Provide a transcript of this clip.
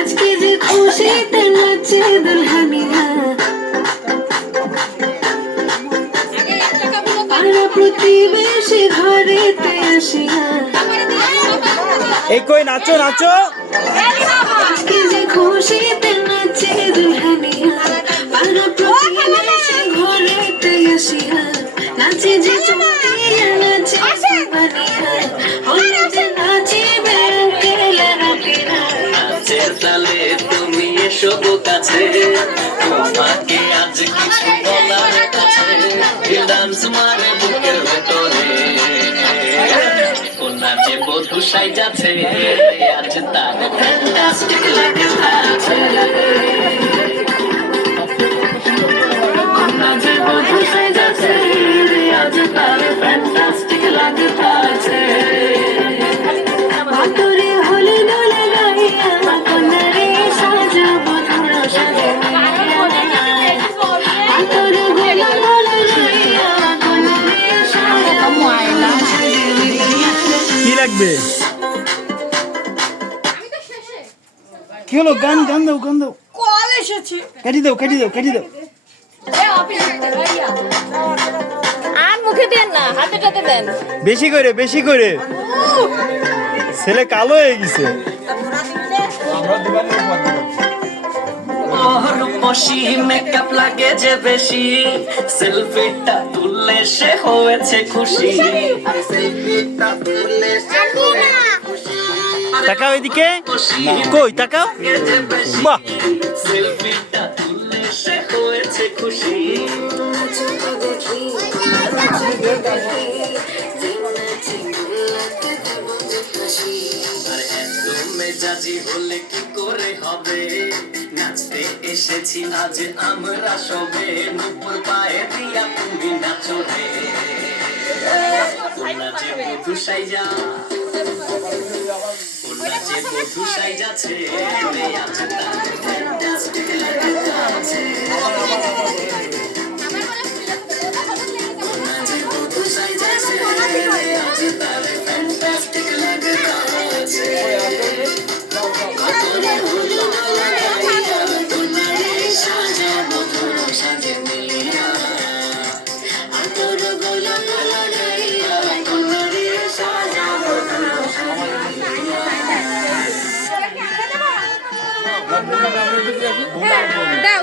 আজকে যে খুশিতে নাচে দুলহানিয়া পাড়া প্রতিবেশী ঘরেতে আসিয়া এই কই নাচো নাচো আজকে যে খুশিতে নাচে দুলহানিয়া পাড়া প্রতিবেশী ঘরেতে আসিয়া নাচে যে চুটিয়া নাচে বানিয়া ওরা যে নাচিবে কেলা রাখিরা নাচের তালে তুমি এসো কাছে তোমাকে আজ কিছু বলার কাছে ডান্স মারে বুকের ভেতরে ওনার যে বধূ সাইজাছে আজ তার ফ্যান্টাস্টিক লাগে আছে ওনার যে বধূ সাইজাছে আজ তার ফ্যান্টাস্টিক লাগে আছে বাতরে হলে দোলে গাইয়া কন্যারে সাজাবো ধরো সাজিয়া বাতরে হলে দোলে গাইয়া কন্যারে সাজাবো ধরো সাজিয়া কি লাগবে কি হলো গান গান দাও গান দাও কল এসেছে কেটে দাও কেটে দাও কেটে দাও আর মুখে দেন না হাতে টাতে দেন বেশি করে ছেলে কালো হয়ে গেছে রূপসী মেকআপ লাগে যে বেশি সেলফিটা তুললে সে হয়েছে খুশি তাকাও এদিকে কই তাকাও বাহ সেলফিটা তুললে সে হয়েছে খুশি আর এত মেজাজি হলে কি করে হবে নাচতে এসেছি আজ আমরা সবে নুপুর পায়ে দিয়া তুমি নাচো রে নাচে বধূ সাইজা নাচে বধূ সাইজাছে আজ তার ফ্যান্টাস্টিক লাগে আছে নাচে বধূ সাইজাছে আজ তার ফ্যান্টাস্টিক লাগে আছে দাও